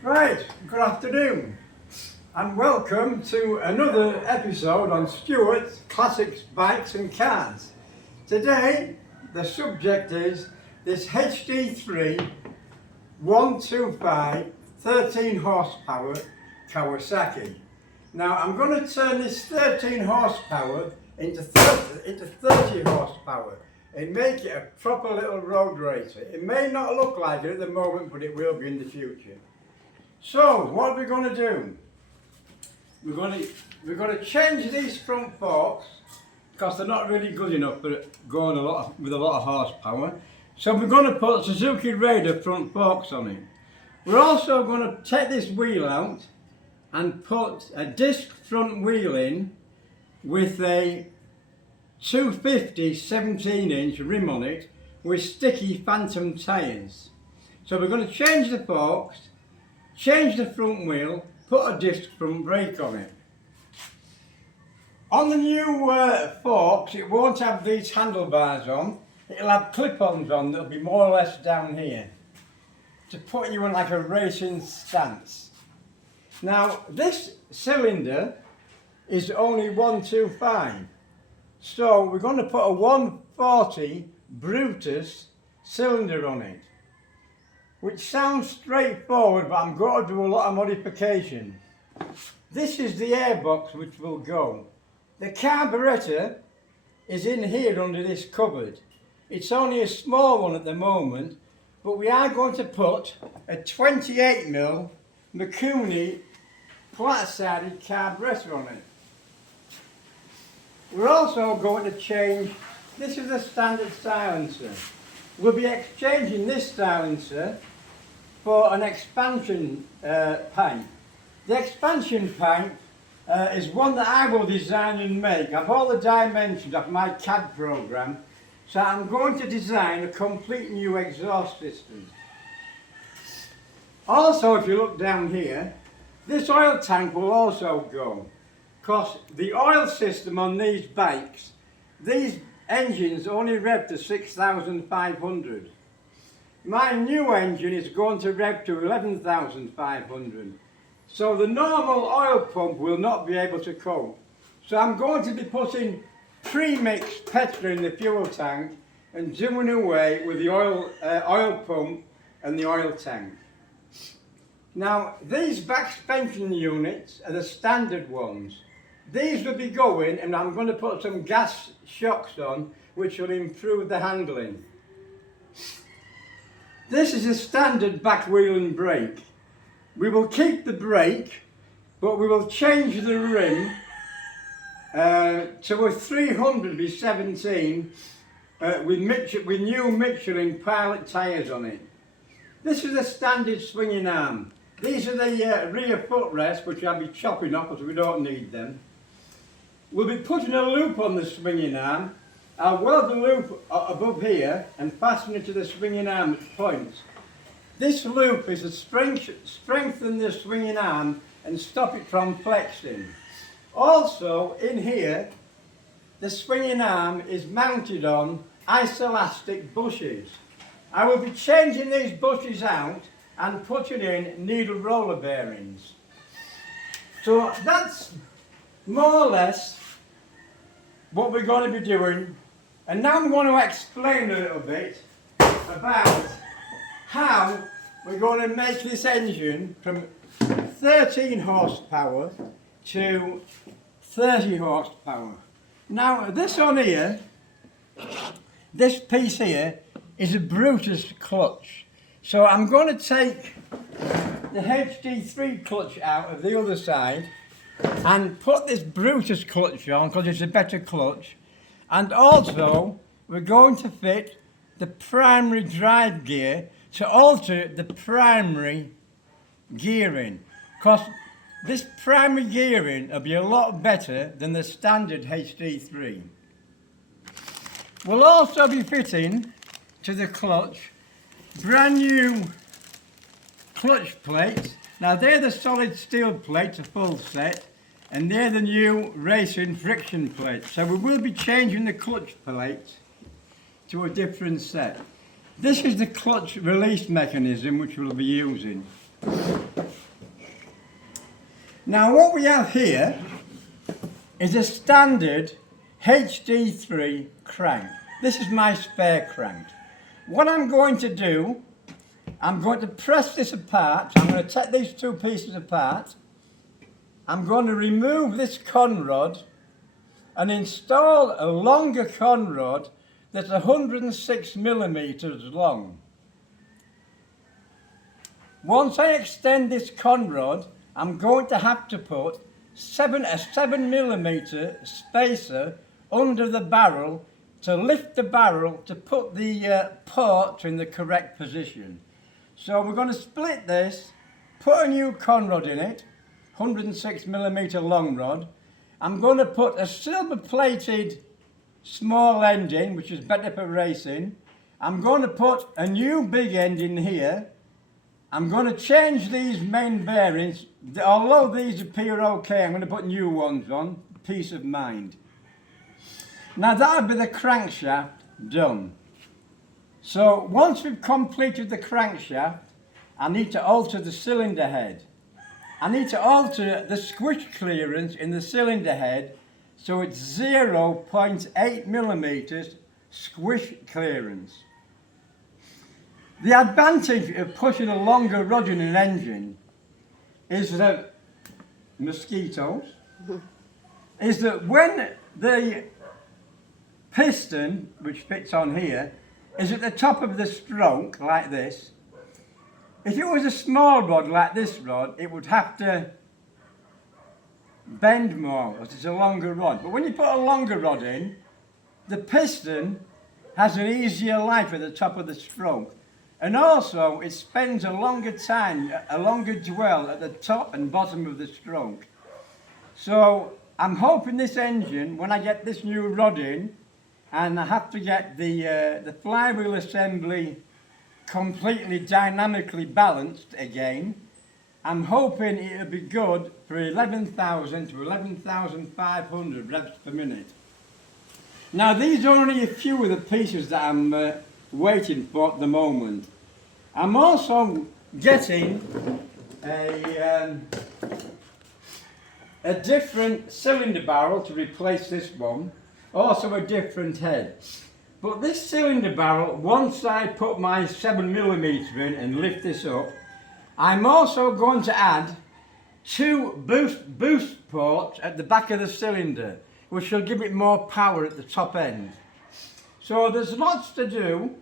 Right, good afternoon and welcome to another episode on Stuart's Classics Bikes and Cars. Today the subject is this HD3 125 13 horsepower Kawasaki. Now I'm going to turn this 13 horsepower into 30 horsepower and make it a proper little road racer. It may not look like it at the moment, but it will be in the future. So what are we going to do? We're going to change these front forks because they're not really good enough for going with a lot of horsepower. So we're going to put Suzuki Raider front forks on it. We're also going to take this wheel out and put a disc front wheel in with a 250 17-inch rim on it with sticky phantom tyres. So we're going to change the forks, change the front wheel, put a disc front brake on it. On the new forks, it won't have these handlebars on. It'll have clip-ons on that'll be more or less down here to put you in like a racing stance. Now this cylinder is only 125, so we're going to put a 140 Brutus cylinder on it, which sounds straightforward, but I'm going to do a lot of modification. This is the airbox which will go. The carburettor is in here under this cupboard. It's only a small one at the moment, but we are going to put a 28mm Mikuni flat-sided carburettor on it. We're also going to change, this is a standard silencer. We'll be exchanging this silencer for an expansion pipe. The expansion pipe is one that I will design and make. I've all the dimensions of my CAD program, so I'm going to design a complete new exhaust system. Also, if you look down here, this oil tank will also go, because the oil system on these bikes, these engines only rev to 6,500. My new engine is going to rev to 11,500. So the normal oil pump will not be able to cope. So I'm going to be putting pre-mixed petrol in the fuel tank and doing away with the oil pump and the oil tank. Now these back suspension units are the standard ones. These will be going, and I'm going to put some gas shocks on which will improve the handling. This is a standard back wheel and brake. We will keep the brake, but we will change the rim to a 300/17 with new Michelin Pilot tyres on it. This is a standard swinging arm. These are the rear footrests, which I'll be chopping off because we don't need them. We'll be putting a loop on the swinging arm. I'll weld the loop above here and fasten it to the swinging arm at points. This loop is to strengthen the swinging arm and stop it from flexing. Also in here, the swinging arm is mounted on isolastic bushes. I will be changing these bushes out and putting in needle roller bearings. So that's more or less what we're going to be doing. And now I'm going to explain a little bit about how we're going to make this engine from 13 horsepower to 30 horsepower. Now this on here, this piece here is a Brutus clutch. So I'm going to take the HD3 clutch out of the other side and put this Brutus clutch on because it's a better clutch. And also we're going to fit the primary drive gear to alter the primary gearing, because this primary gearing will be a lot better than the standard HD3. We'll also be fitting to the clutch brand new clutch plates. Now they're the solid steel plates, a full set, and they're the new racing friction plates. So we will be changing the clutch plates to a different set. This is the clutch release mechanism which we'll be using. Now what we have here is a standard HD3 crank. This is my spare crank. What I'm going to do, I'm going to press this apart. I'm going to take these two pieces apart. I'm going to remove this conrod and install a longer conrod that's 106 millimeters long. Once I extend this conrod, I'm going to have to put a 7 millimeter spacer under the barrel to lift the barrel to put the port in the correct position. So we're going to split this, put a new conrod in it, 106 millimeter long rod. I'm going to put a silver plated small end in, which is better for racing. I'm going to put a new big end in here. I'm going to change these main bearings. Although these appear okay, I'm going to put new ones on, peace of mind. Now that'll be the crankshaft done. So once we've completed the crankshaft, I need to alter the cylinder head. I need to alter the squish clearance in the cylinder head so it's 0.8 millimeters squish clearance. The advantage of pushing a longer rod in an engine is that mosquitoes is that when the piston, which fits on here, is at the top of the stroke like this, if it was a small rod like this rod, it would have to bend more because it's a longer rod. But when you put a longer rod in, the piston has an easier life at the top of the stroke. And also, it spends a longer time, a longer dwell at the top and bottom of the stroke. So I'm hoping this engine, when I get this new rod in, and I have to get the flywheel assembly completely dynamically balanced again, I'm hoping it'll be good for 11,000 to 11,500 revs per minute. Now these are only a few of the pieces that I'm waiting for at the moment. I'm also getting a different cylinder barrel to replace this one, also a different head. But this cylinder barrel, once I put my 7 millimeter in and lift this up, I'm also going to add 2 boost ports at the back of the cylinder, which will give it more power at the top end. So there's lots to do,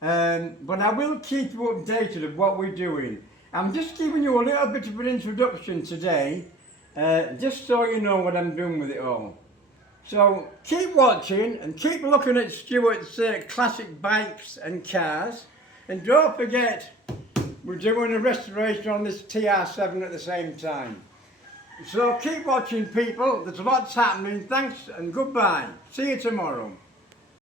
but I will keep you updated of what we're doing. I'm just giving you a little bit of an introduction today, just so you know what I'm doing with it all. So keep watching and keep looking at Stuart's classic bikes and cars, and don't forget we're doing a restoration on this TR7 at the same time. So keep watching people, there's lots happening. Thanks and goodbye. See you tomorrow.